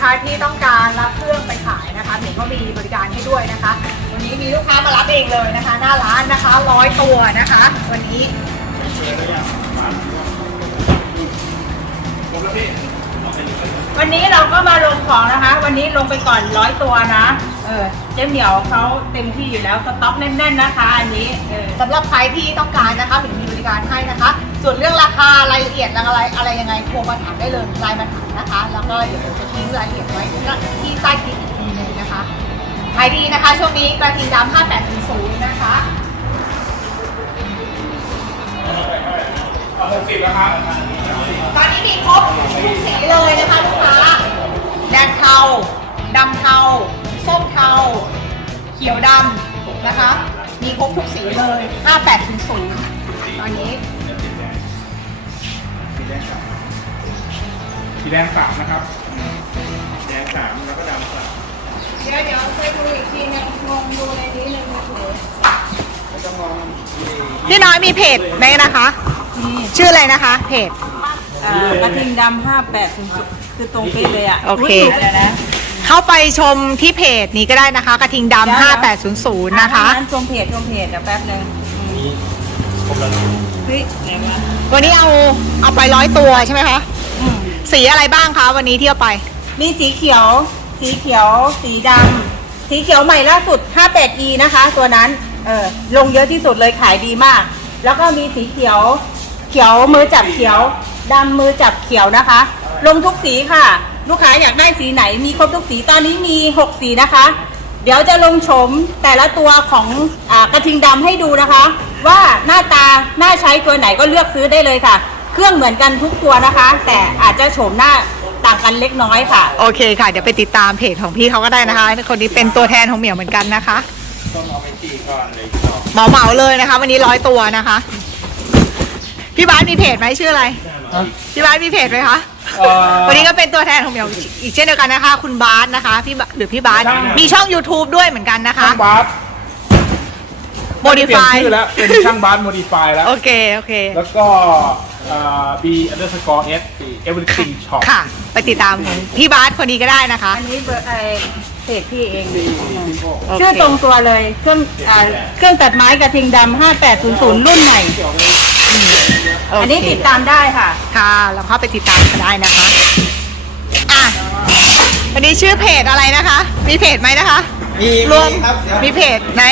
นะคะที่ต้องการรับเครื่องไปขายนะคะหนูก็มีบริการให้ด้วยนะคะ วันนี้มีลูกค้ามารับเองเลยนะคะ หน้าร้านนะคะร้อยตัวนะคะ วันนี้วันนี้เราก็มาลงของนะคะ วันนี้ลงไปก่อนร้อยตัวนะ เออเจ๊เหมียวเขาเต็มที่อยู่แล้วสต็อกแน่นๆนะคะ อันนี้เออสำหรับใครที่ต้องการนะคะถึงมีบริการให้นะคะ ส่วนเรื่องราคารายละเอียดอะไรอะไรยังไงโทรมาถามได้เลยไลน์มาถามนะคะ แล้วก็เดี๋ยวจะทิ้งรายละเอียดไว้ที่ใต้คลิปอีกทีหนึงนะคะขายดีนะคะ ช่วงนี้กระทิงดำ5800นะคะหกสิบแล้วครับตอนนี้มีครบทุกสีเลยนะคะลูกค้าแดงเทาดำเทาส้มเทา เขียวดำนะคะ มีครบทุกสีเลย 58ถึง0ตอนนี้ สีแดงสามนะครับแดงสามแล้วก็ดำสามเดี๋ยวเดี๋ยวไปดูอีกทีนึงงงดูในนี้หนึ่งนะแล้วก็มองพี่น้อยมีเพจไหมนะคะชื่ออะไรนะคะ เพจอ่ากระทิงดำห้าแปดคือตรงเป๊ะเลยอะโอเค รู้สึกเลยนะเข้าไปชมที่เพจนี้ก็ได้นะคะ กระทิงดำ5800 นะคะอ่งั้นชมเพจชมเพจเดี๋ยวแป๊บนึงอืม เฮ้ยไหนวะวันนี้เอาเอาไปร้อยตัวใช่ไหมคะ อืมสีอะไรบ้างคะวันนี้ที่เอาไป มีสีเขียว สีเขียว สีดำสีเขียวใหม่ล่าสุด 58e นะคะ ตัวนั้น เออลงเยอะที่สุดเลยขายดีมาก แล้วก็มีสีเขียว เขียวมือจับเขียวดำมือจับเขียวนะคะ ลงทุกสีค่ะ ลูกค้าอยากได้สีไหน มีครบทุกสี ตอนนี้มี 6 สีนะคะ เดี๋ยวจะลงโฉมแต่ละตัวของอากระทิงดำให้ดูนะคะ ว่าหน้าตาน่าใช้ตัวไหนก็เลือกซื้อได้เลยค่ะ เครื่องเหมือนกันทุกตัวนะคะ แต่อาจจะโฉมหน้าต่างกันเล็กน้อยค่ะ โอเคค่ะ เดี๋ยวไปติดตามเพจของพี่เขาก็ได้นะคะ คนนี้เป็นตัวแทนของเหมียวเหมือนกันนะคะต้องเอาไปตีก่อนเลยต่อเหมาเหมาๆเลยนะคะ วันนี้ร้อยตัวนะคะ พี่บาสมีเพจไหมชื่ออะไร พี่บาสมีเพจไหมคะวันนี้ก็เป็นตัวแทนของเหมียวอีกเช่นเดียวกันนะคะ คุณบาสนะคะ พี่บาสหรือพี่บาสมีช่อง YouTube ด้วยเหมือนกันนะคะช่างบาส โมดิเปลี่ยนฟายชื่อแล้ว เป็นช่างบาสโมดิฟายแล้ว โอเค โอเค แล้วก็อ่า B underscore S everything shop ค่ะ ไปติดตามของพี่บาสคนนี้ก็ได้นะคะ อันนี้เบอร์ไอเพจพี่เองโอเคชื่อตรงตัวเลย เครื่องอ่าเครื่องตัดไม้กระทิงดำ5800 รุ่นใหม่โเคอันนี้ติดตามได้ค่ะ ค่ะเราเข้าไปติดตามกันได้นะคะ อะ วันนี้ชื่อเพจอะไรนะคะ มีเพจไหมนะคะ มีรวมครับมีเพจไหน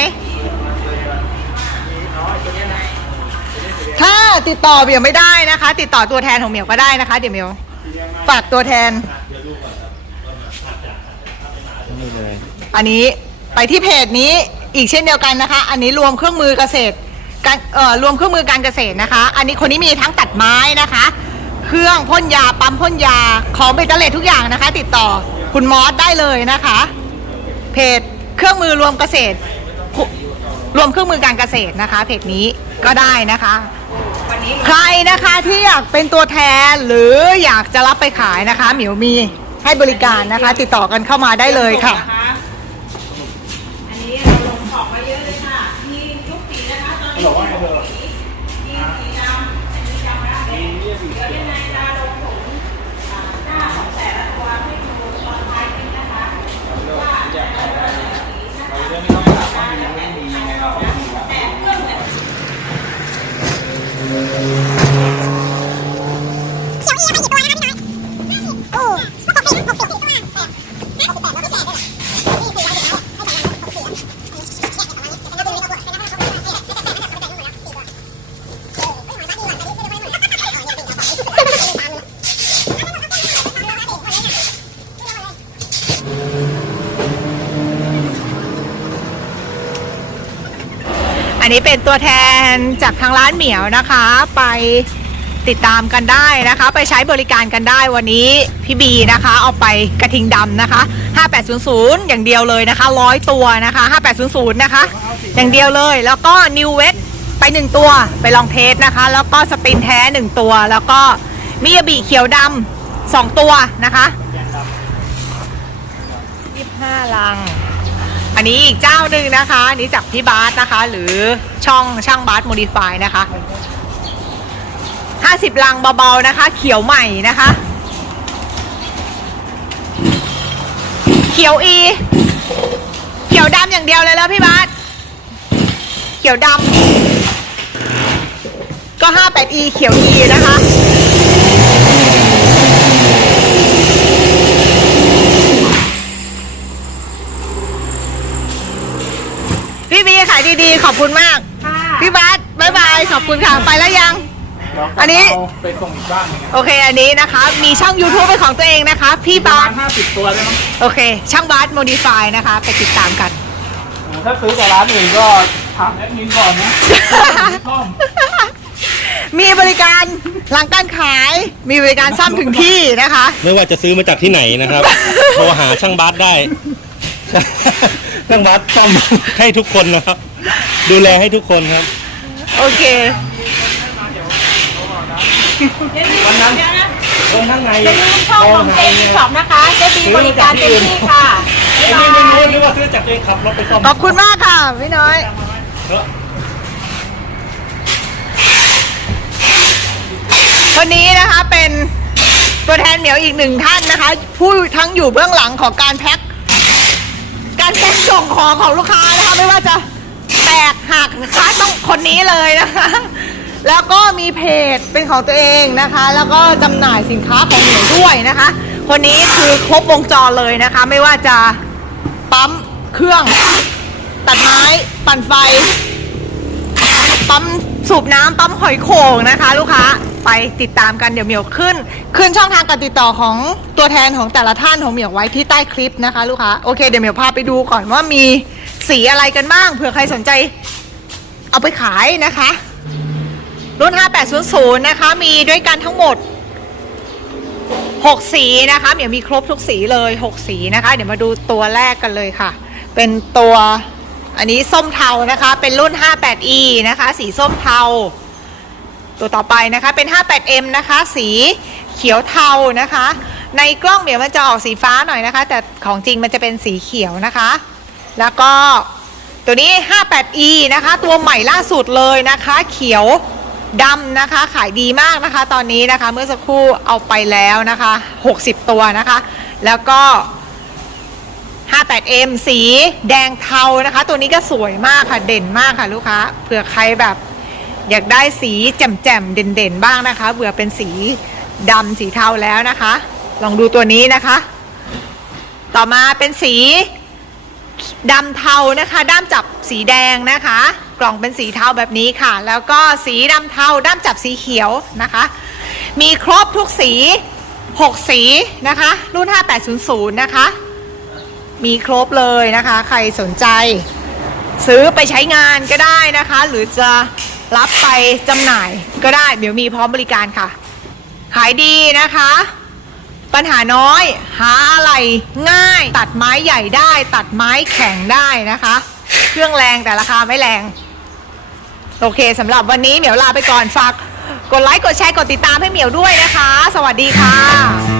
ถ้าติดต่อเมียวไม่ได้นะคะ ติดต่อตัวแทนของเมียวก็ได้นะคะ เดี๋ยวเมียวฝากตัวแทน นี่เลย อันนี้ไปที่เพจนี้อีกเช่นเดียวกันนะคะ อันนี้รวมเครื่องมือเกษตรการเอ่อรวมเครื่องมือการเกษตรนะคะ อันนี้คนนี้มีทั้งตัดไม้นะคะ เครื่องพ่นยาปั๊มพ่นยาของเบตเตอร์เลททุกอย่างนะคะ ติดต่อคุณมอสได้เลยนะคะ เพจเครื่องมือรวมเกษตร รวมเครื่องมือการเกษตรนะคะ เพจนี้ก็ได้นะคะ ใครนะคะที่อยากเป็นตัวแทนหรืออยากจะรับไปขายนะคะหมิวมีให้บริการนะคะ ติดต่อกันเข้ามาได้เลยค่ะ อันนี้เราลงของมาเยอะเลยค่ะ มีทุกสีนะคะตอนนี้ บอกว่าไงเธอ มีสีดำสีดำนะเดี๋ยวยังไงจะลงผมอ่าหน้าของแต่ละตัวให้ดูตอนท้ายคลิปนะคะว่าแต่ละตัวสีนะคะ เราจะไม่ต้องถามว่ามีไม่มียังไงเราก็มีแล้ว แต่เครื่องเนี่ย อั นนี้เป็นตัวแทนจากทางร้านเหมียวนะคะ ไปติดตามกันได้นะคะ ไปใช้บริการกันได้วันนี้พี่บีนะคะ เอาไปกระทิงดำนะคะ 5800 อย่างเดียวเลยนะคะ100ตัวนะคะ 5800 นะคะ อย่างเดียวเลย แล้วก็นิวเวสไป 1 ตัวไปลองเทสนะคะ แล้วก็สปินแท้ 1 ตัว แล้วก็มิยาบิเขียวดำ2ตัวนะคะ 25 ลัง อันนี้อีกเจ้าหนึ่งนะคะอันนี้จากพี่บาสนะคะ หรือช่องช่างบาสโมดิฟายนะคะ50ลังเบาๆนะคะ เขียวใหม่นะคะ เขียวอี เขียวดำอย่างเดียวเลยแล้วพี่บาสเขียวดำก็ 58e เขียว e นะคะ พี่บีขาย ดีๆ ขอบคุณมากค่ะพี่บาสบายบาย ขอบคุณค่ะ ไปแล้วยังแล้วก็อันนี้เาไปส่งอีกบ้านหนึงอะโอเค อันนี้นะคะ มีช่อง YouTube เป็นของตัวเองนะคะ พี่ประบามาสณห้าสิบตัวได้มั้งโอเค ช่างบาสโมดิฟายนะคะ ไปติดตามกัน เออถ้าซื้อจากร้านอื่นก็ถามแอดมินก่อนนะซ่อมมีบริการหลังการขาย มีบริการซ่อมถึงที่นะคะ ไม่ว่าจะซื้อมาจากที่ไหนนะครับ โทรหาช่างบาสได้ ช่างบาสซ่อมให้ทุกคนนะครับดูแลให้ทุกคนครับ โอเค วันนั้นคนข้างในอย่าลืมช่องของเจนช็อปนะคะ เจบีบริการเต็มที่ค่ะไอ้บ๊ายนี่บาไม่รู้ยนึกว่าซื้อจากตัวเองขับรถไปซ่อมขอบคุณมากค่ะพี่น้อยเออคนนี้นะคะเป็นตัวแทนเหมียวอีกหนึ่งท่านนะคะ ผู้ทั้งอยู่เบื้องหลังของการแพ็คการแพ็คส่งของของลูกค้านะคะไม่ว่าจะ แตกหักนะคะต้องคนนี้เลยนะคะ แล้วก็มีเพจเป็นของตัวเองนะคะ แล้วก็จำหน่ายสินค้าของหนูด้วยนะคะ คนนี้คือครบวงจรเลยนะคะ ไม่ว่าจะปั๊มเครื่อง ตัดไม้ ปั่นไฟ ปั๊ม สูบน้ำปั๊มหอยโข่งนะคะ ลูกค้าไปติดตามกันเดี๋ยวเหมียวขึ้น ขึ้นช่องทางการติดต่อของตัวแทนของแต่ละท่านของเหมียวไว้ที่ใต้คลิปนะคะ ลูกค้าโอเคเดี๋ยวเหมียวพาไปดูก่อนว่ามีสีอะไรกันบ้างเผื่อใครสนใจ เอาไปขายนะคะ รุ่น 5800 นะคะ มีด้วยกันทั้งหมด 6 สีนะคะเหมียวมีครบทุกสีเลย 6 สีนะคะ เดี๋ยวมาดูตัวแรกกันเลยค่ะ เป็นตัว อันนี้ส้มเทานะคะ เป็นรุ่น 58e นะคะ สีส้มเทา ตัวต่อไปนะคะเป็น 58m นะคะ สีเขียวเทานะคะ ในกล้องเหมียวมันจะออกสีฟ้าหน่อยนะคะ แต่ของจริงมันจะเป็นสีเขียวนะคะ แล้วก็ตัวนี้ 58e นะคะ ตัวใหม่ล่าสุดเลยนะคะ เขียวดำนะคะ ขายดีมากนะคะ ตอนนี้นะคะ เมื่อสักครู่เอาไปแล้วนะคะ 60 ตัวนะคะ แล้วก็ 58M สีแดงเทานะคะ ตัวนี้ก็สวยมากค่ะเด่นมากค่ะลูกค้าเผื่อใครแบบ อยากได้สีแจ่มๆเด่นๆบ้างนะคะเบื่อเป็นสีดำสีเทาแล้วนะคะ ลองดูตัวนี้นะคะ ต่อมาเป็นสีดำเทานะคะ ด้ามจับสีแดงนะคะ กล่องเป็นสีเทาแบบนี้ค่ะ แล้วก็สีดำเทาด้ามจับสีเขียวนะคะ มีครบทุกสี 6 สีนะคะ รุ่น 5800 นะคะ มีครบเลยนะคะ ใครสนใจ ซื้อไปใช้งานก็ได้นะคะ หรือจะรับไปจำหน่ายก็ได้เดี๋ยวมีพร้อมบริการค่ะ ขายดีนะคะ ปัญหาน้อย หาอะไรง่าย ตัดไม้ใหญ่ได้ ตัดไม้แข็งได้นะคะ เครื่องแรงแต่ราคาไม่แรง โอเคสำหรับวันนี้เหมียวลาไปก่อนฝากกดไลค์กดแชร์กดติดตามให้เหมียวด้วยนะคะ สวัสดีค่ะ